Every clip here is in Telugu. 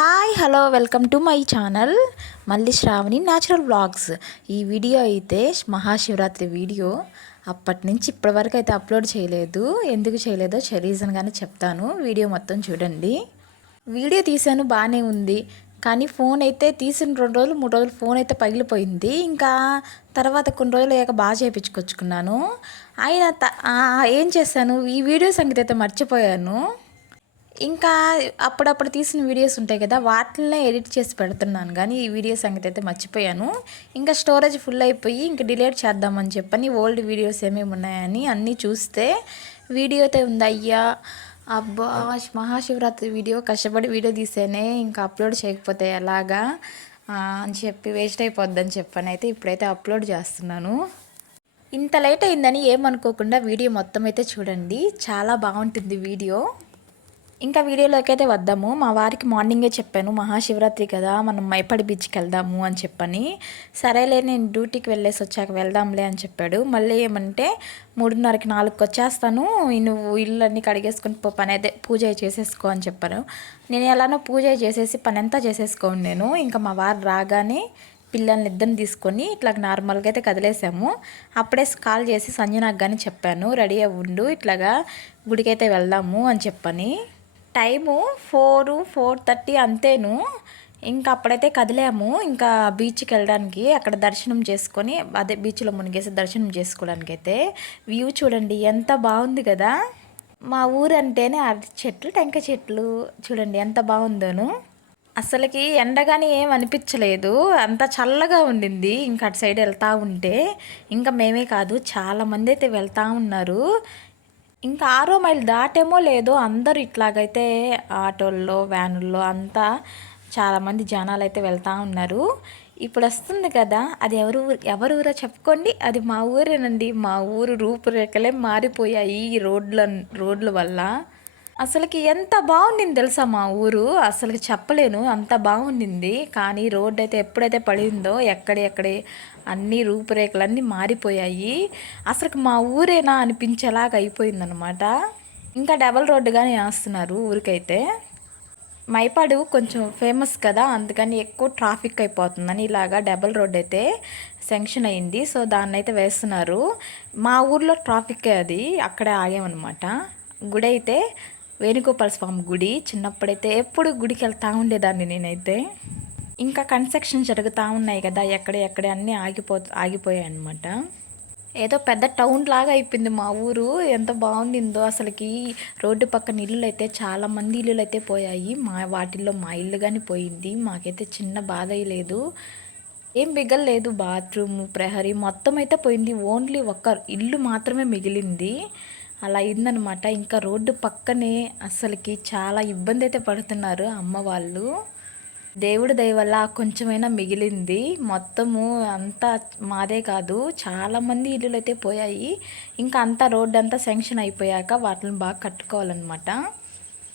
Hi hello welcome to my channel మళ్ళీ శ్రావణి న్యాచురల్ వ్లాగ్స్. ఈ వీడియో అయితే మహాశివరాత్రి వీడియో. అప్పటి నుంచి ఇప్పటి వరకు అయితే అప్లోడ్ చేయలేదు. ఎందుకు చేయలేదో రీజన్ కానీ చెప్తాను. వీడియో మొత్తం చూడండి. వీడియో తీసాను, బాగానే ఉంది. కానీ ఫోన్ అయితే తీసిన 2 రోజులు 3 రోజులు ఫోన్ అయితే పగిలిపోయింది. ఇంకా తర్వాత కొన్ని రోజులు అయ్యాక బాగా చేయించుకొచ్చుకున్నాను. అయినా ఏం చేశాను, ఈ వీడియో సంగతి అయితే మర్చిపోయాను. ఇంకా అప్పుడప్పుడు తీసిన వీడియోస్ ఉంటాయి కదా, వాటినే ఎడిట్ చేసి పెడుతున్నాను. కానీ ఈ వీడియో సంగతి అయితే మర్చిపోయాను. ఇంకా స్టోరేజ్ ఫుల్ అయిపోయి ఇంకా డిలీట్ చేద్దామని చెప్పని ఓల్డ్ వీడియోస్ ఏమేమి ఉన్నాయని అన్నీ చూస్తే వీడియో అయితే ఉంది. అయ్యా అబ్బా, మహాశివరాత్రి వీడియో కష్టపడి వీడియో తీసేనే, ఇంకా అప్లోడ్ చేయకపోతే ఎలాగా అని చెప్పి వేస్ట్ అయిపోద్దని చెప్పని అయితే ఇప్పుడైతే అప్లోడ్ చేస్తున్నాను. ఇంత లేట్ అయిందని ఏమనుకోకుండా వీడియో మొత్తం అయితే చూడండి, చాలా బాగుంటుంది వీడియో. ఇంకా వీడియోలోకి అయితే వద్దాము. మా వారికి మార్నింగే చెప్పాను, మహాశివరాత్రి కదా మనం మైపాడు బీచ్కి వెళ్దాము అని చెప్పని. సరేలే నేను డ్యూటీకి వెళ్ళేసి వచ్చాక వెళ్దాంలే అని చెప్పాడు. మళ్ళీ ఏమంటే 3:30కి 4కి వచ్చేస్తాను, నువ్వు ఇల్లు అన్నీ కడిగేసుకుని పని అయితే పూజ చేసేసుకో అని చెప్పాను. నేను ఎలానో పూజ చేసేసి పని అంతా చేసేసుకోండి నేను. ఇంకా మా వారు రాగానే పిల్లల్ని ఇద్దరిని తీసుకొని ఇట్లా నార్మల్గా అయితే కదిలేసాము. అప్పుడే కాల్ చేసి సంజనాకు కానీ చెప్పాను, రెడీ అవ్వుండు ఇట్లాగా గుడికైతే వెళ్దాము అని చెప్పని. టైము 4:30 అంతేను. ఇంకా అప్పుడైతే కదిలాము ఇంకా బీచ్కి వెళ్ళడానికి. అక్కడ దర్శనం చేసుకొని అదే బీచ్లో మునిగేసి దర్శనం చేసుకోవడానికి అయితే వ్యూ చూడండి ఎంత బాగుంది కదా. మా ఊరు అంటేనే అరటి చెట్లు, టెంకాయ చెట్లు చూడండి ఎంత బాగుందోను. అసలుకి ఎండగానే ఏం అనిపించలేదు, అంత చల్లగా ఉండింది. ఇంకా అటు సైడ్ వెళ్తూ ఉంటే ఇంకా మేమే కాదు చాలామంది అయితే వెళ్తూ ఉన్నారు. ఇంకా 6వ మైలు దాటేమో లేదో అందరూ ఇట్లాగైతే ఆటోల్లో వ్యానుల్లో అంతా చాలామంది జనాలు అయితే వెళ్తూ ఉన్నారు. ఇప్పుడు వస్తుంది కదా, అది ఎవరు ఊరో చెప్పుకోండి. అది మా ఊరేనండి. మా ఊరు రూపురేఖలే మారిపోయాయి ఈ రోడ్ల వల్ల. అసలుకి ఎంత బాగుండింది తెలుసా మా ఊరు, అసలుకి చెప్పలేను అంత బాగుండింది. కానీ రోడ్డు అయితే ఎప్పుడైతే పడిందో ఎక్కడే అన్ని రూపురేఖలన్నీ మారిపోయాయి. అసలుకి మా ఊరేనా అనిపించేలాగా అయిపోయిందనమాట. ఇంకా డబల్ రోడ్డుగానే వేస్తున్నారు ఊరికైతే. మైపాడు కొంచెం ఫేమస్ కదా, అందుకని ఎక్కువ ట్రాఫిక్ అయిపోతుందని ఇలాగా డబల్ రోడ్ అయితే శాంక్షన్ అయింది. సో దాన్ని అయితే వేస్తున్నారు. మా ఊర్లో ట్రాఫిక్ అది, అక్కడే ఆగామన్నమాట. గుడి అయితే వేణుగోపాల స్వామి గుడి. చిన్నప్పుడైతే ఎప్పుడు గుడికి వెళ్తూ ఉండేదాన్ని నేనైతే. ఇంకా కన్స్ట్రక్షన్ జరుగుతూ ఉన్నాయి కదా, ఎక్కడే అన్నీ ఆగిపోయాయి అనమాట. ఏదో పెద్ద టౌన్ లాగా అయిపోయింది మా ఊరు. ఎంత బాగుండిందో అసలుకి. రోడ్డు పక్కన ఇల్లులు అయితే చాలామంది ఇల్లులు అయితే పోయాయి. వాటిల్లో మా ఇల్లు కానీ పోయింది. మాకైతే చిన్న బాధ లేదు, ఏం మిగలలేదు. బాత్రూమ్, ప్రహరీ మొత్తం అయితే పోయింది. ఓన్లీ ఒక్క ఇల్లు మాత్రమే మిగిలింది. అలా అయిందనమాట. ఇంకా రోడ్డు పక్కనే అసలుకి చాలా ఇబ్బంది అయితే పడుతున్నారు అమ్మ వాళ్ళు. దేవుడి దయ వల్ల కొంచెమైనా మిగిలింది. మొత్తము అంతా మాదే కాదు, చాలామంది ఇల్లులు అయితే పోయాయి. ఇంకా అంతా రోడ్డు అంతా శాంక్షన్ అయిపోయాక వాటిని బాగా కట్టుకోవాలన్నమాట.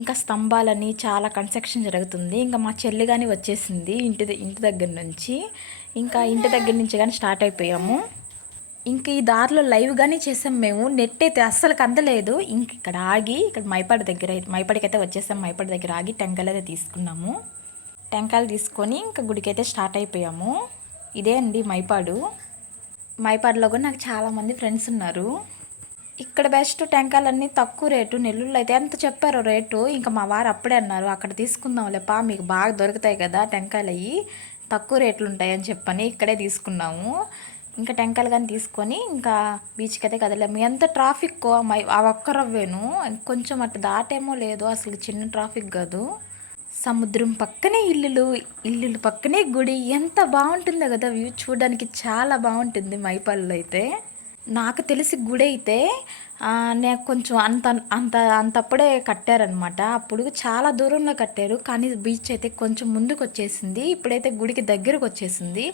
ఇంకా స్తంభాలని చాలా కన్స్ట్రక్షన్ జరుగుతుంది. ఇంకా మా చెల్లి కానీ వచ్చేసింది ఇంటి దగ్గర నుంచి. ఇంకా ఇంటి దగ్గర నుంచి కానీ స్టార్ట్ అయిపోయాము. ఇంక ఈ దారిలో లైవ్ కానీ చేసాం మేము. నెట్ అయితే అస్సలు అందలేదు. ఇంక ఇక్కడ ఆగి ఇక్కడ మైపాడికి అయితే వచ్చేసాం. మైపాడి దగ్గర ఆగి టెంకాయలు అయితే తీసుకున్నాము. టెంకాయలు తీసుకొని ఇంకా గుడికి అయితే స్టార్ట్ అయిపోయాము. ఇదే అండి మైపాడులో కూడా నాకు చాలామంది ఫ్రెండ్స్ ఉన్నారు. ఇక్కడ బెస్ట్ టెంకాయలన్నీ తక్కువ రేటు. నెల్లూరులో అయితే ఎంత చెప్పారో రేటు. ఇంకా మా వారు అప్పుడే అన్నారు, అక్కడ తీసుకుందాం లేపా, మీకు బాగా దొరుకుతాయి కదా టెంకాయలు, అయ్యి తక్కువ రేట్లు ఉంటాయని చెప్పని ఇక్కడే తీసుకున్నాము. ఇంకా టెంకాయలు కానీ తీసుకొని ఇంకా బీచ్కి అయితే కదలేము. ఎంత ట్రాఫిక్ ఆ ఒక్కరవ్వేను. కొంచెం అటు దాటేమో లేదో, అసలు చిన్న ట్రాఫిక్ కాదు. సముద్రం పక్కనే ఇల్లులు పక్కనే గుడి. ఎంత బాగుంటుందో కదా వ్యూ, చూడడానికి చాలా బాగుంటుంది మైపాల్లో అయితే. నాకు తెలిసి గుడి అయితే నాకు కొంచెం అంతప్పుడే కట్టారనమాట. అప్పుడు చాలా దూరంలో కట్టారు, కానీ బీచ్ అయితే కొంచెం ముందుకు వచ్చేసింది. ఇప్పుడైతే గుడికి దగ్గరకు వచ్చేసింది.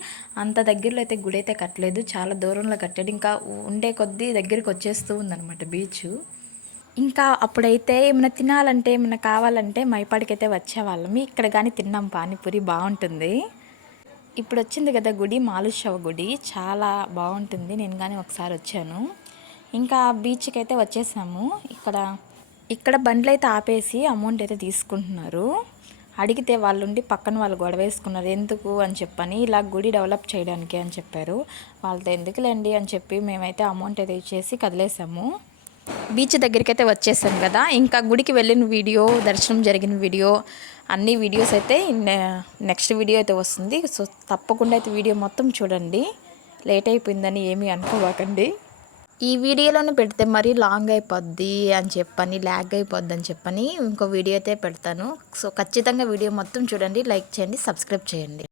అంత దగ్గరలో అయితే గుడి అయితే కట్టలేదు, చాలా దూరంలో కట్టాడు. ఇంకా ఉండే కొద్దీ దగ్గరికి వచ్చేస్తూ ఉందన్నమాట బీచ్. ఇంకా అప్పుడైతే ఏమైనా తినాలంటే ఏమైనా కావాలంటే మైపాడికి అయితే వచ్చేవాళ్ళం. ఇక్కడ కానీ తిన్నాం, పానీపూరి బాగుంటుంది. ఇప్పుడు వచ్చింది కదా గుడి, మాలుషవ గుడి, చాలా బాగుంటుంది. నేను కానీ ఒకసారి వచ్చాను. ఇంకా బీచ్కి అయితే వచ్చేసాము. ఇక్కడ బండ్లు అయితే ఆపేసి అమౌంట్ అయితే తీసుకుంటున్నారు. అడిగితే వాళ్ళుండి పక్కన వాళ్ళు గొడవ వేసుకున్నారు, ఎందుకు అని చెప్పని, ఇలా గుడి డెవలప్ చేయడానికి అని చెప్పారు. వాళ్ళతో ఎందుకులేండి అని చెప్పి మేమైతే అమౌంట్ అయితే ఇచ్చేసి కదిలేసాము. బీచ్ దగ్గరికి అయితే వచ్చేసాం కదా, ఇంకా గుడికి వెళ్ళిన వీడియో, దర్శనం జరిగిన వీడియో, అన్ని వీడియోస్ అయితే నెక్స్ట్ వీడియో అయితే వస్తుంది. సో తప్పకుండా అయితే వీడియో మొత్తం చూడండి. లేట్ అయిపోయిందని ఏమీ అనుకోవాకండి. ఈ వీడియోలోనే పెడితే మరీ లాంగ్ అయిపోద్ది అని చెప్పని, ల్యాగ్ అయిపోద్ది అని చెప్పని ఇంకో వీడియో అయితే పెడతాను. సో ఖచ్చితంగా వీడియో మొత్తం చూడండి, లైక్ చేయండి, సబ్స్క్రైబ్ చేయండి.